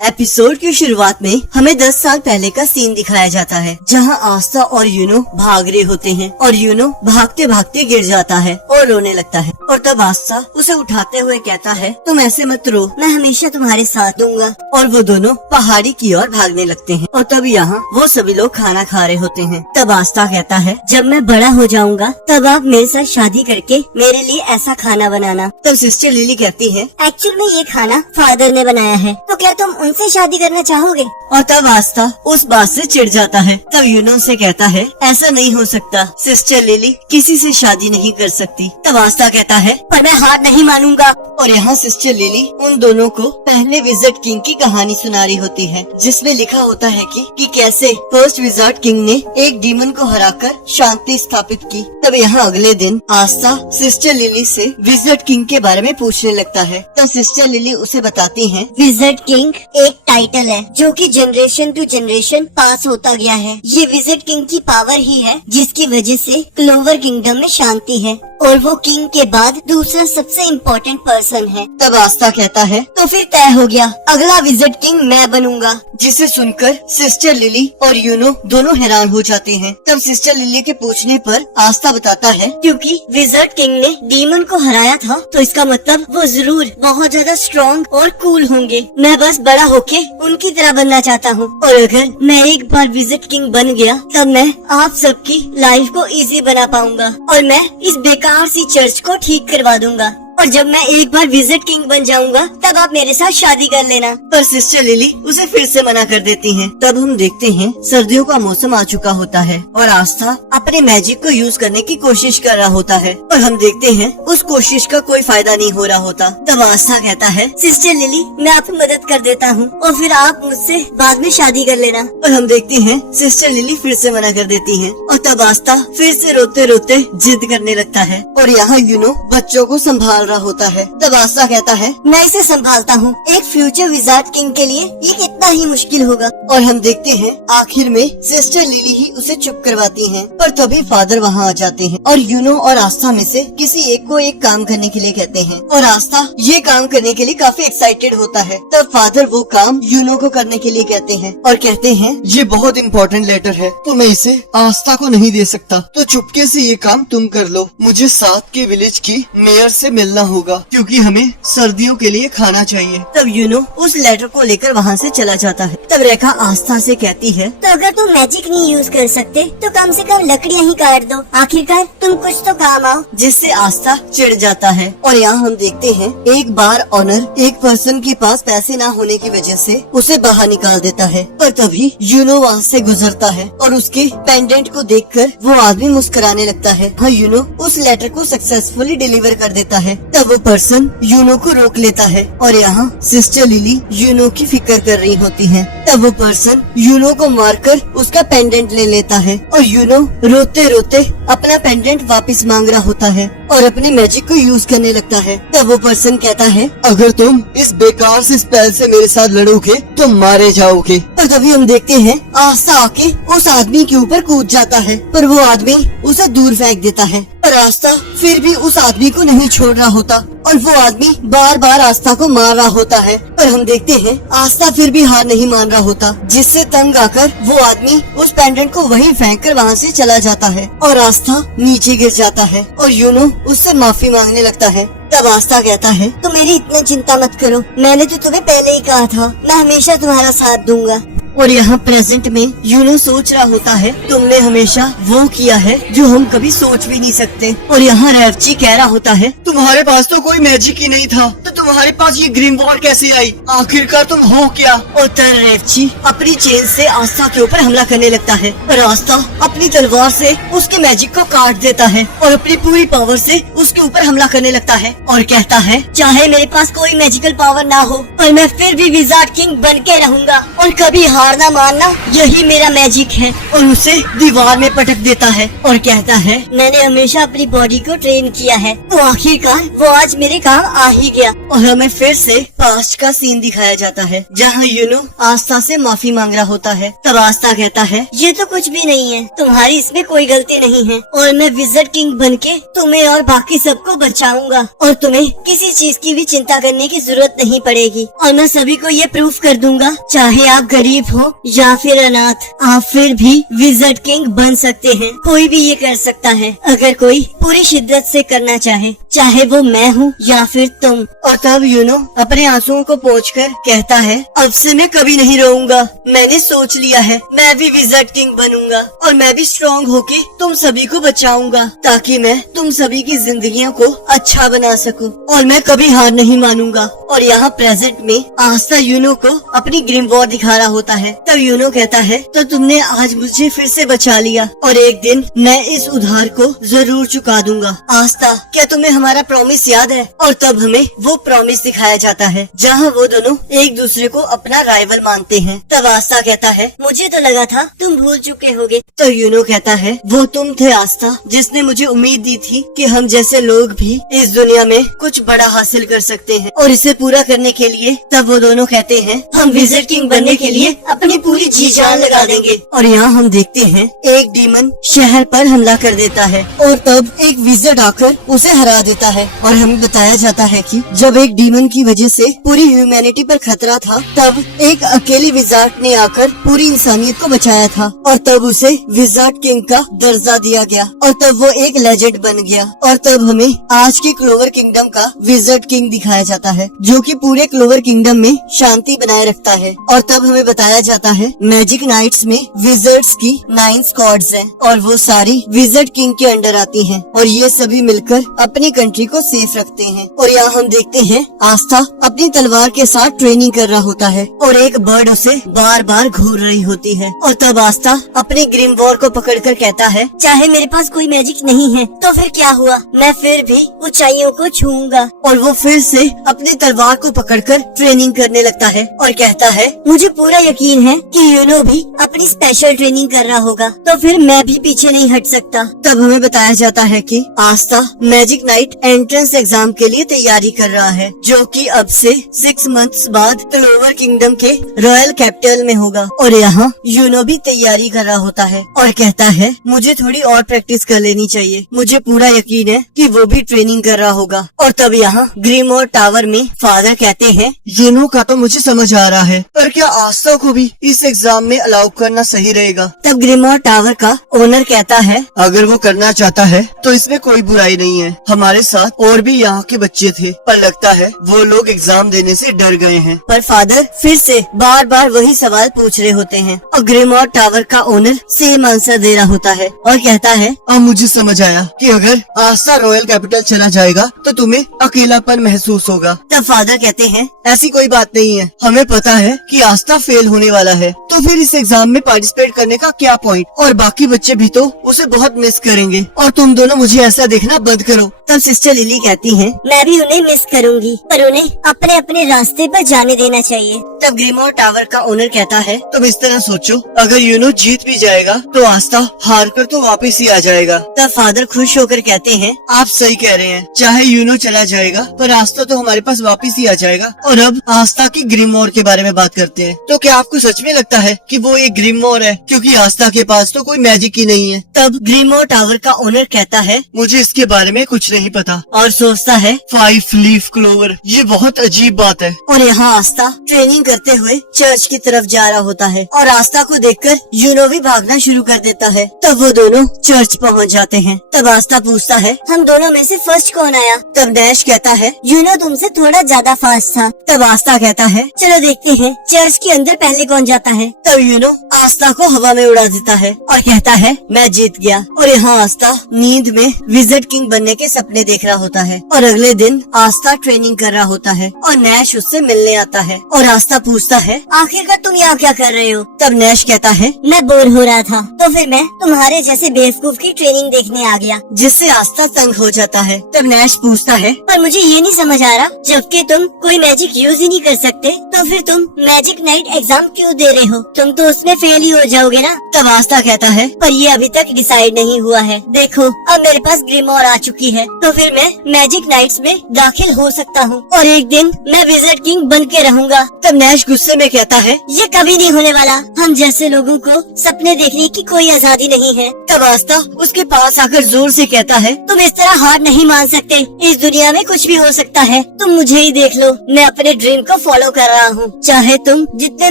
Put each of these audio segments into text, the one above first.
Episode की शुरुआत में हमें 10 साल पहले का सीन दिखाया जाता है, जहां आस्था और यूनो भाग रहे होते हैं और यूनो भागते भागते गिर जाता है और रोने लगता है। और तब आस्था उसे उठाते हुए कहता है, तुम ऐसे मत रो, मैं हमेशा तुम्हारे साथ दूंगा। और वो दोनों पहाड़ी की ओर भागने लगते हैं। और तब यहाँ वो सभी लोग खाना खा रहे होते हैं। तब आस्था कहता है, जब मैं बड़ा हो जाऊंगा तब आप मेरे साथ शादी करके मेरे लिए ऐसा खाना बनाना। तब सिस्टर लिली कहती है, एक्चुअल में ये खाना फादर ने बनाया है, तो क्या तुम उनसे शादी करना चाहोगे? और तब आस्था उस बात से चिढ़ जाता है। तब यूनो से कहता है, ऐसा नहीं हो सकता, सिस्टर लिली किसी से शादी नहीं कर सकती। तब आस्था कहता है, पर मैं हार नहीं मानूंगा। और यहाँ सिस्टर लिली उन दोनों को पहले विजार्ड किंग की कहानी सुना रही होती है, जिसमें लिखा होता है कि कैसे फर्स्ट विजार्ड किंग ने एक डीमन को हराकर शांति स्थापित की। तब यहाँ अगले दिन आस्था सिस्टर लिली से विजार्ड किंग के बारे में पूछने लगता है। तब सिस्टर लिली उसे बताती है, विजार्ड किंग एक टाइटल है जो कि जनरेशन टू जनरेशन पास होता गया है। ये विजार्ड किंग की पावर ही है जिसकी वजह से क्लोवर किंगडम में शांति है, और वो किंग के बाद दूसरा सबसे इम्पोर्टेंट पर्सन है। तब आस्था कहता है, तो फिर तय हो गया, अगला विजार्ड किंग मैं बनूंगा। जिसे सुनकर सिस्टर लिली और यूनो दोनों हैरान हो जाते हैं। तब सिस्टर लिली के पूछने पर आस्था बताता है, क्योंकि विजार्ड किंग ने डीमन को हराया था, तो इसका मतलब वो जरूर बहुत ज्यादा स्ट्रॉन्ग और कूल होंगे। मैं बस बड़ा होके उनकी तरह बनना चाहता हूँ, और अगर मैं एक बार विजार्ड किंग बन गया तब मैं आप सबकी लाइफ को इजी बना पाऊंगा, और मैं इस बेकार सी चर्च को ठीक करवा दूंगा। और जब मैं एक बार विजार्ड किंग बन जाऊंगा तब आप मेरे साथ शादी कर लेना। पर सिस्टर लिली उसे फिर से मना कर देती हैं। तब हम देखते हैं सर्दियों का मौसम आ चुका होता है और आस्था अपने मैजिक को यूज करने की कोशिश कर रहा होता है, और हम देखते हैं उस कोशिश का कोई फायदा नहीं हो रहा होता। तब आस्था कहता है, सिस्टर लिली मैं आपकी मदद कर देता हूँ और फिर आप मुझसे बाद में शादी कर लेना। और हम देखते हैं सिस्टर लिली फिर से मना कर देती है, और तब आस्था फिर से रोते रोते जिद करने लगता है। और यहाँ यूनो बच्चों को संभाल रहा होता है। तब आस्था कहता है, मैं इसे संभालता हूँ, एक फ्यूचर विजार्ड किंग के लिए ये कितना ही मुश्किल होगा। और हम देखते हैं आखिर में सिस्टर लिली ही उसे चुप करवाती हैं। पर तभी फादर वहाँ आ जाते हैं और यूनो और आस्था में से किसी एक को एक काम करने के लिए कहते हैं, और आस्था ये काम करने के लिए काफी एक्साइटेड होता है। तब फादर वो काम यूनो को करने के लिए कहते हैं और कहते हैं, ये बहुत इम्पोर्टेंट लेटर है तो मैं इसे आस्था को नहीं दे सकता, तो चुपके से ये काम तुम कर लो। मुझे साथ के विलेज की मेयर से मिलना होगा क्योंकि हमें सर्दियों के लिए खाना चाहिए। तब यूनो उस लेटर को लेकर वहाँ से चला जाता है। तब रेखा आस्था से कहती है, तो अगर तुम मैजिक नहीं यूज कर सकते तो कम से कम लकड़ियाँ ही काट दो, आखिरकार तुम कुछ तो काम आओ। जिससे आस्था चिढ़ जाता है। और यहाँ हम देखते हैं एक बार ऑनर एक पर्सन के पास पैसे ना होने की वजह से उसे बाहर निकाल देता है, पर तभी यूनो वहाँ से गुजरता है और उसके पेंडेंट को देखकर वो आदमी मुस्कुराने लगता है। हाँ, यूनो उस लेटर को सक्सेसफुली डिलीवर कर देता है। तब वो पर्सन यूनो को रोक लेता है और यहाँ सिस्टर लिली यूनो की फिक्र कर रही होती है। तब वो पर्सन यूनो को मारकर उसका पेंडेंट ले लेता है और यूनो रोते रोते अपना पेंडेंट वापस मांग रहा होता है और अपने मैजिक को यूज करने लगता है। तब वो पर्सन कहता है, अगर तुम इस बेकार से स्पेल से मेरे साथ लड़ोगे तो मारे जाओगे। और तभी हम देखते हैं आस्था आके उस आदमी के ऊपर कूद जाता है, पर वो आदमी उसे दूर फेंक देता है। पर आस्था फिर भी उस आदमी को नहीं छोड़ रहा होता और वो आदमी बार बार आस्था को मार रहा होता है। पर हम देखते हैं आस्था फिर भी हार नहीं मान रहा होता, जिससे तंग आकर वो आदमी उस पेंडेंट को वहीं फेंक कर वहाँ से चला जाता है और आस्था नीचे गिर जाता है और यूनो उससे माफी मांगने लगता है। तब आस्था कहता है, तो मेरी इतनी चिंता मत करो, मैंने तो तुम्हें पहले ही कहा था मैं हमेशा तुम्हारा साथ दूंगा। और यहाँ प्रेजेंट में यूनो सोच रहा होता है, तुमने हमेशा वो किया है जो हम कभी सोच भी नहीं सकते। और यहाँ रेवची कह रहा होता है, तुम्हारे पास तो कोई मैजिक ही नहीं था, तो तुम्हारे पास ये ग्रीन बॉल कैसे आई? आखिरकार तुम हो क्या? और तब रेवची अपनी चेन से आस्था के ऊपर हमला करने लगता है, पर आस्था अपनी तलवार से उसके मैजिक को काट देता है और अपनी पूरी पावर से उसके ऊपर हमला करने लगता है और कहता है, चाहे मेरे पास कोई मैजिकल पावर ना हो पर मैं फिर भी विजार्ड किंग बन के रहूंगा और कभी हार हारना मानना यही मेरा मैजिक है। और उसे दीवार में पटक देता है और कहता है, मैंने हमेशा अपनी बॉडी को ट्रेन किया है, तो आखिरकार वो आज मेरे काम आ ही गया। और हमें फिर से पास्ट का सीन दिखाया जाता है जहाँ यूनो आस्था से माफी मांग रहा होता है। तब आस्था कहता है, ये तो कुछ भी नहीं है, तुम्हारी इसमें कोई गलती नहीं है और मैं विज़र्ड किंग बनके तुम्हें और बाकी सबको बचाऊंगा और तुम्हें किसी चीज की भी चिंता करने की जरूरत नहीं पड़ेगी। और मैं सभी को ये प्रूफ कर दूंगा, चाहे आप गरीब हो या फिर अनाथ, आप फिर भी विज़र्ड किंग बन सकते हैं। कोई भी ये कर सकता है अगर कोई पूरी शिद्दत से करना चाहे, चाहे वो मैं हूँ या फिर तुम। और तब यूनो अपने आंसुओं को पोंछकर कहता है, अब से मैं कभी नहीं रोऊंगा। मैंने सोच लिया है, मैं भी विज़र्ड किंग बनूंगा और मैं भी स्ट्रॉन्ग होके तुम सभी को बचाऊंगा, ताकि मैं तुम सभी की जिंदगियों को अच्छा बना सकूं और मैं कभी हार नहीं मानूंगा। और यहाँ प्रेजेंट में आस्था यूनो को अपनी ग्रिम वॉर दिखा रहा होता है। तब यूनो कहता है, तो तुमने आज मुझे फिर से बचा लिया और एक दिन मैं इस उधार को जरूर चुका दूंगा। आस्था, क्या तुम्हें हमारा प्रॉमिस याद है? और तब हमें वो प्रॉमिस दिखाया जाता है जहाँ वो दोनों एक दूसरे को अपना राइवल मानते हैं। तब आस्था कहता है, मुझे तो लगा था तुम भूल चुके होगे। तो यूनो कहता है, वो तुम थे आस्था, जिसने मुझे उम्मीद दी थी कि हम जैसे लोग भी इस दुनिया में कुछ बड़ा हासिल कर सकते हैं और इसे पूरा करने के लिए। तब वो दोनों कहते हैं, हम विज़र्ड किंग बनने के लिए अपनी पूरी जी जान लगा देंगे। और यहाँ हम देखते हैं एक डीमन शहर पर हमला कर देता है और तब एक विज़र्ड आकर उसे हरा देता है। और हमें बताया जाता है कि जब एक डीमन की वजह से पूरी ह्यूमैनिटी पर खतरा था, तब एक अकेले विज़ार्ड ने आकर पूरी इंसानियत को बचाया था और तब उसे विज़ार्ड किंग का दर्जा दिया गया और तब वो एक लेजेंड बन गया। और तब हमें आज के क्लोवर किंगडम का विज़र्ड किंग दिखाया जाता है, जो कि पूरे क्लोवर किंगडम में शांति बनाए रखता है। और तब हमें बताया जाता है मैजिक नाइट्स में विज़र्ड्स की 9 स्क्वाड्स हैं और वो सारी विज़र्ड किंग के अंडर आती हैं और ये सभी मिलकर अपनी कंट्री को सेफ रखते हैं। और यहाँ हम देखते हैं आस्था अपनी तलवार के साथ ट्रेनिंग कर रहा होता है और एक बर्ड उसे बार बार घूर रही होती है। और तब आस्था अपने ग्रिम वॉर को पकड़कर कहता है, चाहे मेरे पास कोई मैजिक नहीं है तो फिर क्या हुआ, मैं फिर भी ऊंचाइयों को छूऊंगा। और वो फिर से अपनी तलवार को पकड़कर ट्रेनिंग करने लगता है और कहता है, मुझे पूरा यकीन है कि यूनो भी अपनी स्पेशल ट्रेनिंग कर रहा होगा, तो फिर मैं भी पीछे नहीं हट सकता। तब हमें बताया जाता है कि आस्था मैजिक नाइट एंट्रेंस एग्जाम के लिए तैयारी कर रहा है, जो कि अब से 6 मंथ्स बाद क्लोवर किंगडम के रॉयल कैपिटल में होगा। और यहाँ यूनो भी तैयारी कर रहा होता है और कहता है, मुझे थोड़ी और प्रैक्टिस कर लेनी चाहिए, मुझे पूरा यकीन है कि वो भी ट्रेनिंग कर रहा होगा। और तब यहाँ ग्रीमोर टावर में फादर कहते हैं, यूनो का तो मुझे समझ आ रहा है, पर क्या आस्था को भी इस एग्जाम में अलाउ करना सही रहेगा? तब ग्रीमोर टावर का ओनर कहता है, अगर वो करना चाहता है तो इसमें कोई बुराई नहीं है। हमारे साथ और भी यहाँ के बच्चे थे, पर लगता है वो लोग एग्जाम देने से डर गए हैं। पर फादर फिर से बार बार वही सवाल पूछ रहे होते हैं और ग्रीमोर टावर का ओनर सेम आंसर दे रहा होता है और कहता है, अब मुझे समझ आया कि अगर आस्था रॉयल कैपिटल चला जाएगा तो तुम्हें अकेलापन महसूस होगा। तब फादर कहते हैं, ऐसी कोई बात नहीं है, हमें पता है कि आस्था फेल होने वाला है, तो फिर इस एग्जाम में पार्टिसिपेट करने का क्या पॉइंट? और बाकी बच्चे भी तो उसे बहुत मिस करेंगे और तुम दोनों मुझे ऐसा देखना बंद करो। तब सिस्टर लिली कहती हैं, मैं भी उन्हें मिस करूंगी, पर उन्हें अपने अपने रास्ते पर जाने देना चाहिए। तब ग्रीमोर टावर का ओनर कहता है, तुम इस तरह सोचो, अगर यूनो जीत भी जाएगा तो आस्था हार कर तो वापस ही आ जाएगा। तब फादर खुश होकर कहते हैं, आप सही कह रहे हैं, चाहे यूनो चला जाएगा पर आस्था तो हमारे पास वापस ही आ जाएगा। और अब आस्था की ग्रिमोर के बारे में बात करते हैं। तो क्या आपको सच में लगता है कि वो एक ग्रिमोर है, क्योंकि आस्था के पास तो कोई मैजिक ही नहीं है? तब ग्रीमोर टावर का ओनर कहता है, मुझे इसके बारे में कुछ नहीं पता। और सोचता है, 5 लीफ क्लोवर, ये बहुत अजीब बात है। और यहाँ आस्था ट्रेनिंग करते हुए चर्च की तरफ जा रहा होता है और आस्था को देखकर यूनो भी भागना शुरू कर देता है। तब वो दोनों चर्च पहुँच जाते हैं। तब आस्था पूछता है, हम दोनों में से फर्स्ट कौन आया? तब नैश कहता है, यूनो तुमसे थोड़ा ज्यादा फास्ट था। तब आस्था कहता है, चलो देखते हैं चर्च के अंदर पहले कौन जाता है। तब यूनो आस्था को हवा में उड़ा देता है और कहता है, मैं जीत गया। और यहाँ आस्था नींद में विज़र्ड किंग बनने के सपने देख रहा होता है। और अगले दिन आस्था ट्रेनिंग कर रहा होता है और नैश उससे मिलने आता है और आस्था पूछता है, आखिरकार तुम यहाँ क्या कर रहे हो? तब नैश कहता है, मैं बोर हो रहा था तो फिर मैं तुम्हारे जैसे बेवकूफ की ट्रेनिंग देखने आ गया। जिससे आस्था तंग हो जाता है। तब नैश पूछता है, पर मुझे ये नहीं समझ आ रहा, जबकि तुम कोई मैजिक यूज ही नहीं कर सकते तो फिर तुम मैजिक नाइट एग्जाम क्यों दे रहे हो? हो, तुम तो उसमें फेल ही हो जाओगे ना। तब आस्था कहता है, पर ये अभी तक डिसाइड नहीं हुआ है। देखो अब मेरे पास ग्रिमोर आ चुकी है, तो फिर मैं मैजिक नाइट्स में दाखिल हो सकता हूँ और एक दिन मैं विज़र्ड किंग बन के रहूंगा। तब नैश गुस्से में कहता है, ये कभी नहीं होने वाला। हम जैसे लोगों को सपने देखने की कोई आजादी नहीं है। तब आस्था उसके पास आकर जोर से कहता है, तुम इस तरह हार नहीं मान सकते। इस दुनिया में कुछ भी हो सकता है। तुम मुझे ही देख लो, मैं अपने ड्रीम को फॉलो कर रहा हूँ। चाहे तुम जितने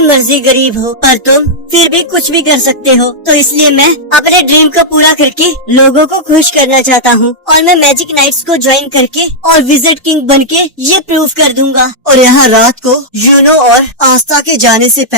मर्जी गरीब हो, पर तुम फिर भी कुछ भी कर सकते हो। तो इसलिए मैं अपने ड्रीम को पूरा करके लोगों को खुश करना चाहता हूँ और मैं मैजिक नाइट्स को ज्वाइन करके और विज़र्ड किंग बनके ये प्रूव कर दूंगा। और यहाँ रात को यूनो और आस्था के जाने से पहले